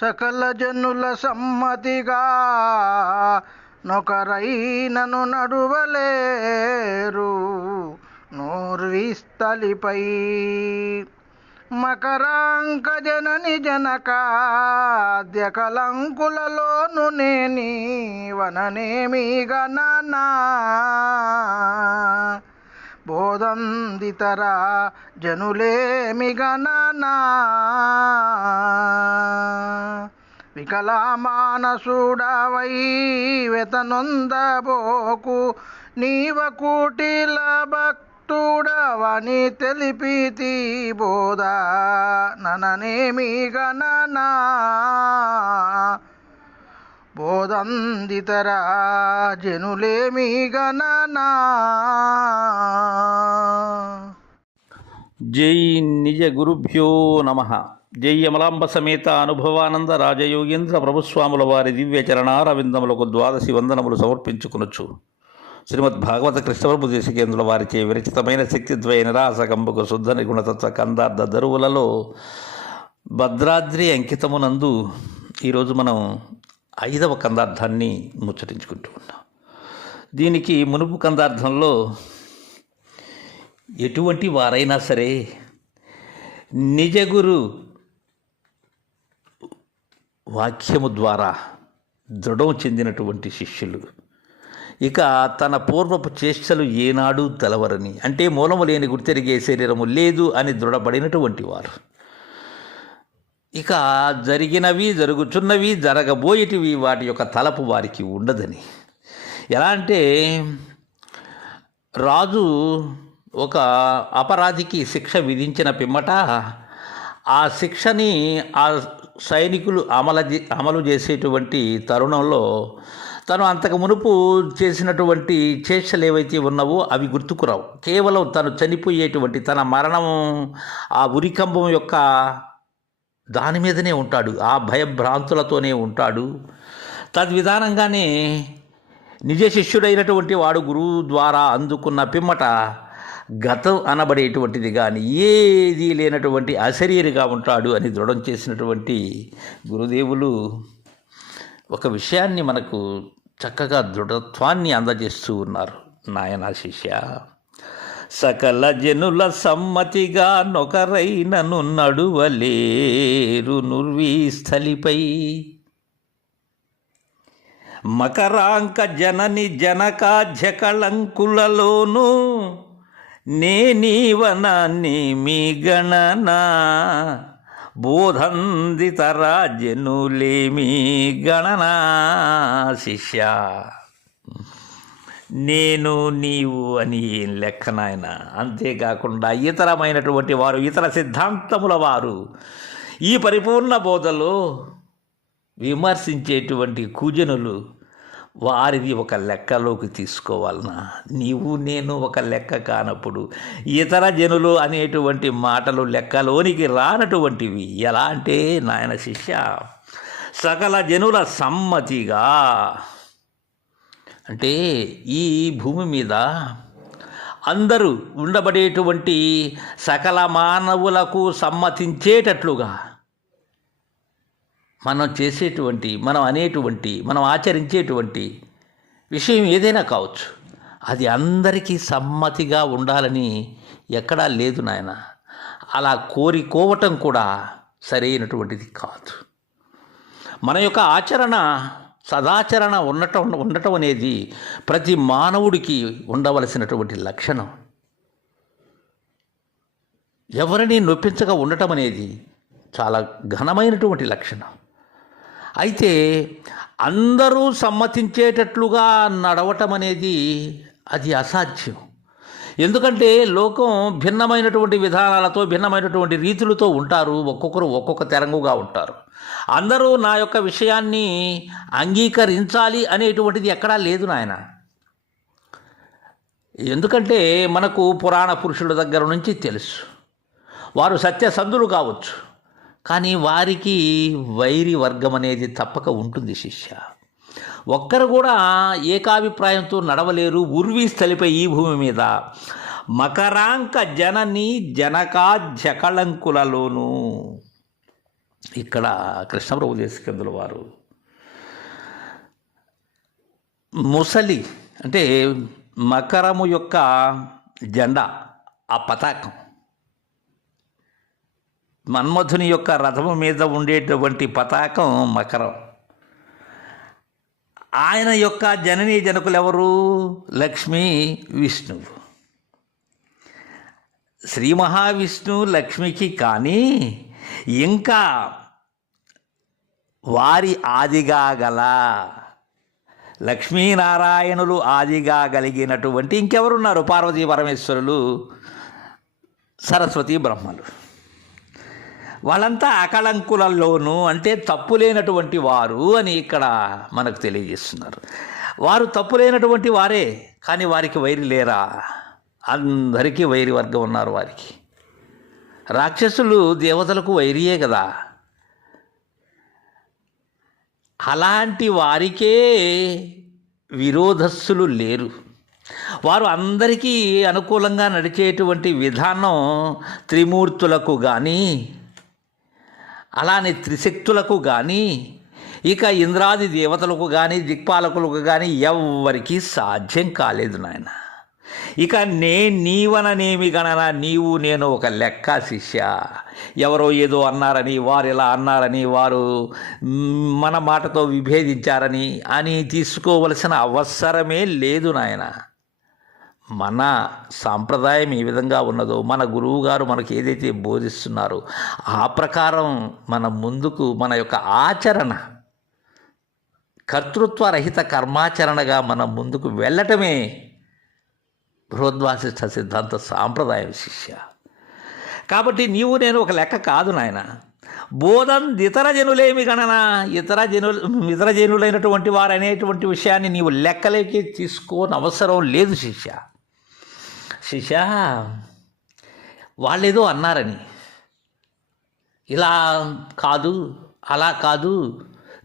సకల జనుల సమ్మతిగా నొకరైనను నడువలేరు నోర్విస్తలిపై. మకరాంక జనని జనకాద్యకలంకులలోను నేని వననేమి గణనా బోధందితరా జనులేమిగణనా వికలామానసుడవై వెతనొందబోకు నీవ కూటిల భక్తుడవని తెలిపితి బోధ నననేమి గణనా బోధందితరా జనులేమి గణనా? జై నిజ గురుభ్యో నమ. జై అమలాంబ సమేత అనుభవానంద రాజయోగేంద్ర ప్రభుస్వాముల వారి దివ్య చరణారవిందములకు ద్వాదశి వందనములు సమర్పించుకునొచ్చు శ్రీమద్ భాగవత కృష్ణప్రభు దేశికేంద్రుల వారిచే విరచితమైన శక్తిద్వయ నిరాసకంబకు శుద్ధ నిగుణతత్వ కందార్థ దరువులలో భద్రాద్రి అంకితమునందు ఈరోజు మనం ఐదవ కందార్థాన్ని ముచ్చటించుకుంటూ ఉన్నాం. దీనికి మునుపు కందార్థంలో ఎటువంటి వారైనా సరే నిజగురు వాక్యము ద్వారా దృఢం చెందినటువంటి శిష్యులు. ఇక తన పూర్వపు చేష్టలు ఏనాడు తెలవరని అంటే మూలము లేని గుర్తెరిగే శరీరము లేదు అని దృఢపడినటువంటి వారు. ఇక జరిగినవి జరుగుతున్నవి జరగబోయేటివి వాటి యొక్క తలపు వారికి ఉండదని. ఎలా అంటే రాజు ఒక అపరాధికి శిక్ష విధించిన పిమ్మట ఆ శిక్షని ఆ సైనికులు అమలు అమలు చేసేటువంటి తరుణంలో తను అంతకు మునుపు చేసినటువంటి చేష్టలు ఏవైతే ఉన్నావో అవి గుర్తుకురావు కేవలం తను చనిపోయేటువంటి తన మరణం ఆ ఉరికంబం యొక్క దాని మీదనే ఉంటాడు ఆ భయభ్రాంతులతోనే ఉంటాడు. తద్విధానంగానే నిజ శిష్యుడైనటువంటి వాడు గురువు ద్వారా అందుకున్న పిమ్మట గతం అనబడేటువంటిది కానీ ఏది లేనటువంటి అశరీరిగా ఉంటాడు అని దృఢం చేసినటువంటి గురుదేవులు ఒక విషయాన్ని మనకు చక్కగా దృఢత్వాన్ని అందజేస్తూ ఉన్నారు. నాయనా శిష్య. సకల జనుల సమ్మతిగా నొకరైనను నడువలేరు నుర్వీస్థలిపై. మకరాంక జనని జనకాధ్యకళంకులలోను నే నీవనాన్ని మీ గణన. బోధందితరా జనులేమి గణనా శిష్య. నేను నీవు అని ఏం లెక్క నాయన? అంతేకాకుండా ఇతరమైనటువంటి వారు ఇతర సిద్ధాంతముల వారు ఈ పరిపూర్ణ బోధలో విమర్శించేటువంటి కుజనులు వారిది ఒక లెక్కలోకి తీసుకోవాలనా? నీవు నేను ఒక లెక్క కానప్పుడు ఇతర జనులు అనేటువంటి మాటలు లెక్కలోనికి రానటువంటివి. ఎలా అంటే నాయన శిష్య సకల జనుల సమ్మతిగా అంటే ఈ భూమి మీద అందరూ ఉండబడేటువంటి సకల మానవులకు సమ్మతించేటట్లుగా మనం చేసేటువంటి మనం అనేటువంటి మనం ఆచరించేటువంటి విషయం ఏదైనా కావచ్చు. అది అందరికీ సమ్మతిగా ఉండాలని ఎక్కడా లేదు నాయన. అలా కోరికోవటం కూడా సరైనటువంటిది కాదు. మన యొక్క ఆచరణ సదాచరణ ఉండటం ఉండటం అనేది ప్రతి మానవుడికి ఉండవలసినటువంటి లక్షణం. ఎవరిని నొప్పించగా ఉండటం అనేది చాలా ఘనమైనటువంటి లక్షణం. అయితే అందరూ సమ్మతించేటట్లుగా నడవటం అనేది అది అసాధ్యం. ఎందుకంటే లోకం భిన్నమైనటువంటి విధానాలతో భిన్నమైనటువంటి రీతులతో ఉంటారు. ఒక్కొక్కరు ఒక్కొక్క తెరంగుగా ఉంటారు. అందరూ నా యొక్క విషయాన్ని అంగీకరించాలి అనేటువంటిది ఎక్కడా లేదు నాయన. ఎందుకంటే మనకు పురాణ పురుషుల దగ్గర నుంచి తెలుసు. వారు సత్యసంధులు కావచ్చు. కానీ వారికి వైరి వర్గం అనేది తప్పక ఉంటుంది శిష్య. ఒక్కరు కూడా ఏకాభిప్రాయంతో నడవలేరు ఉర్వీ స్థలిపై ఈ భూమి మీద. మకరాంక జనని జనకాధ్యకళంకులలోను. ఇక్కడ కృష్ణప్రభు దేశకందుల వారు. ముసలి అంటే మకరము యొక్క జెండా ఆ పతాకం. మన్మధుని యొక్క రథము మీద ఉండేటువంటి పతాకం మకరం. ఆయన యొక్క జననీ జనకులు ఎవరు లక్ష్మీ విష్ణువు. శ్రీ మహావిష్ణు లక్ష్మికి కానీ ఇంకా వారి ఆదిగా గల లక్ష్మీనారాయణులు ఆదిగా కలిగినటువంటి ఇంకెవరున్నారు? పార్వతీ పరమేశ్వరులు సరస్వతి బ్రహ్మలు. వాళ్ళంతా అకళంకులలోనూ అంటే తప్పు లేనటువంటి వారు అని ఇక్కడ మనకు తెలియజేస్తున్నారు. వారు తప్పు లేనటువంటి వారే కానీ వారికి వైరి లేరా? అందరికీ వైరి వర్గం ఉన్నారు వారికి. రాక్షసులు దేవతలకు వైరియే కదా. అలాంటి వారికే విరోధస్సులు లేరు. వారు అందరికీ అనుకూలంగా నడిచేటువంటి విధానం త్రిమూర్తులకు కానీ అలానే త్రిశక్తులకు కానీ ఇక ఇంద్రాది దేవతలకు కానీ దిక్పాలకులకు కానీ ఎవ్వరికీ సాధ్యం కాలేదు నాయన. ఇక నే నీవననేమి గణన నీవు నేను ఒక లెక్క శిష్య. ఎవరో ఏదో అన్నారని వారు ఇలా అన్నారని వారు మన మాటతో విభేదించారని అని తీసుకోవలసిన అవసరమే లేదు నాయన. మన సాంప్రదాయం ఏ విధంగా ఉన్నదో మన గురువు గారు మనకు ఏదైతే బోధిస్తున్నారో ఆ ప్రకారం మన ముందుకు మన యొక్క ఆచరణ కర్తృత్వరహిత కర్మాచరణగా మనం ముందుకు వెళ్ళటమే బృహద్వాసిష్ట సిద్ధాంత సాంప్రదాయం శిష్య కాబట్టి నీవు నేను ఒక లెక్క కాదు నాయన. బోధన్ ఇతర జనులేమి గణన ఇతర జనులు ఇతర జనులైనటువంటి వారు అనేటువంటి విషయాన్ని నీవు లెక్కలేకి తీసుకోని అవసరం లేదు శిష్య. శిష్య వాళ్ళేదో అన్నారని. ఇలా కాదు అలా కాదు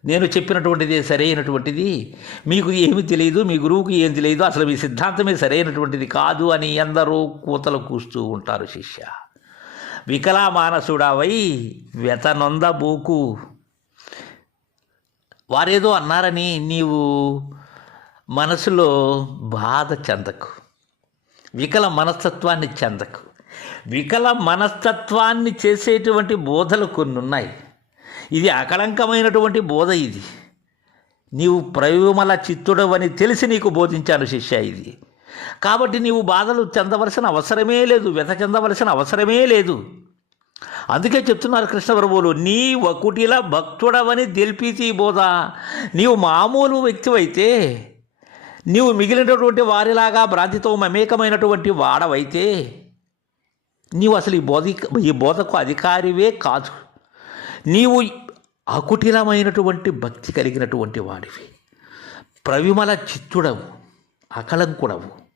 నేను చెప్పినటువంటిది సరైనటువంటిది మీకు ఏమి తెలియదు మీ గురువుకి ఏం తెలియదు అసలు మీ సిద్ధాంతమే సరైనటువంటిది కాదు అని ఎందరో కూతలు కూస్తూ ఉంటారు శిష్య. వికలా వికలామానసుడవై వ్యతనొందబోకు. వారేదో అన్నారని నీవు మనసులో బాధ చెందకు. వికల మనస్తత్వాన్ని చెందకు. వికల మనస్తత్వాన్ని చేసేటువంటి బోధలు కొన్ని ఉన్నాయి ఇది అకళంకమైనటువంటి బోధ ఇది. నీవు ప్రయోమల చిత్తుడవని తెలిసి నీకు బోధించాను శిష్య ఇది. కాబట్టి నీవు బాధలు చెందవలసిన అవసరమే లేదు వ్యత చెందవలసిన అవసరమే లేదు. అందుకే చెప్తున్నారు కృష్ణప్రభువులు నీ ఒకటిలా భక్తుడవని తెలిపితి బోధ నీవు మామూలు వ్యక్తివైతే నీవు మిగిలినటువంటి వారిలాగా భ్రాంతితో మమేకమైనటువంటి వాడవైతే నీవు అసలు ఈ బోధి ఈ బోధకు అధికారివే కాదు. నీవు అకుటిలమైనటువంటి భక్తి కలిగినటువంటి వాడివి. ప్రవిమల చిత్తుడవు అకలంకుడవు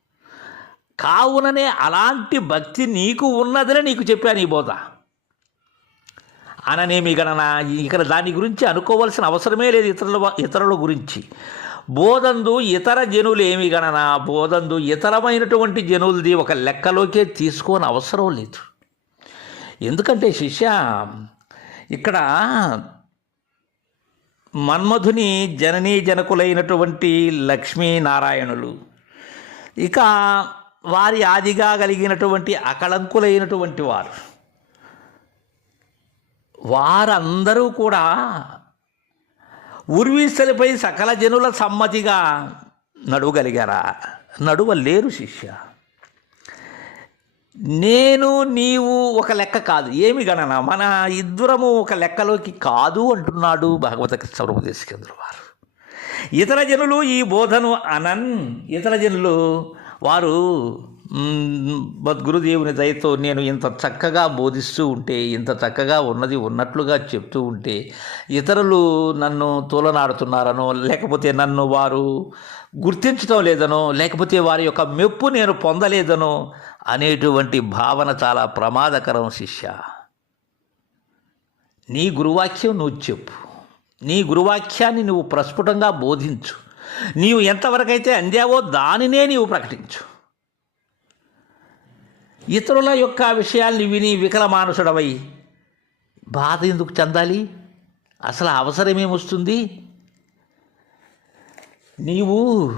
కావుననే అలాంటి భక్తి నీకు ఉన్నదని నీకు చెప్పాను ఈ బోధ. అననేమి గణన? ఇక్కడ దాని గురించి అనుకోవాల్సిన అవసరమే లేదు ఇతరుల ఇతరుల గురించి. బోధందు ఇతర జనులేమి ఏమి గణన? బోధందు ఇతరమైనటువంటి జనులది ఒక లెక్కలోకే తీసుకోని అవసరం లేదు. ఎందుకంటే శిష్య ఇక్కడ మన్మధుని జననీ జనకులైనటువంటి లక్ష్మీనారాయణులు ఇక వారి ఆదిగా కలిగినటువంటి అకళంకులైనటువంటి వారు వారందరూ కూడా ఉర్వీసలిపై సకల జనుల సమ్మతిగా నడువగలిగారా? నడువలేరు శిష్య. నేను నీవు ఒక లెక్క కాదు. ఏమి గణన? మన ఇద్దరము ఒక లెక్కలోకి కాదు అంటున్నాడు భాగవత కృష్ణదేశకేంద్ర వారు. ఇతర జనులు ఈ బోధను అనన్ ఇతర జనులు వారు మద్గురుదేవుని దయతో నేను ఇంత చక్కగా బోధిస్తూ ఉంటే ఇంత చక్కగా ఉన్నది ఉన్నట్లుగా చెప్తూ ఉంటే ఇతరులు నన్ను తోలనాడుతున్నారనో లేకపోతే నన్ను వారు గుర్తించడం లేదనో లేకపోతే వారి యొక్క మెప్పు నేను పొందలేదనో అనేటువంటి భావన చాలా ప్రమాదకరం శిష్య. నీ గురువాక్యం నువ్వు చెప్పు. నీ గురువాక్యాన్ని నువ్వు ప్రస్ఫుటంగా బోధించు. నీవు ఎంతవరకైతే అందావో దానినే నీవు ప్రకటించు. ఇతరుల యొక్క విషయాల్ని విని వికల మానసుడవై బాధ ఎందుకు చెందాలి? అసలు అవసరమేమొస్తుంది నీవు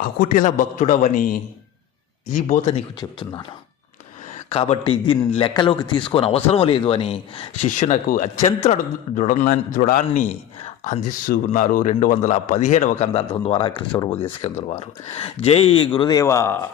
అకుటిల భక్తుడవని ఈ బోత నీకు చెప్తున్నాను. కాబట్టి దీన్ని లెక్కలోకి తీసుకొని అవసరం లేదు అని శిష్యునకు అత్యంత దృఢ దృఢాన్ని అందిస్తూ ఉన్నారు రెండు వందల పదిహేడవ కందార్థం ద్వారా కృష్ణ ఉపదేశకేంద్రుల వారు. జై గురుదేవా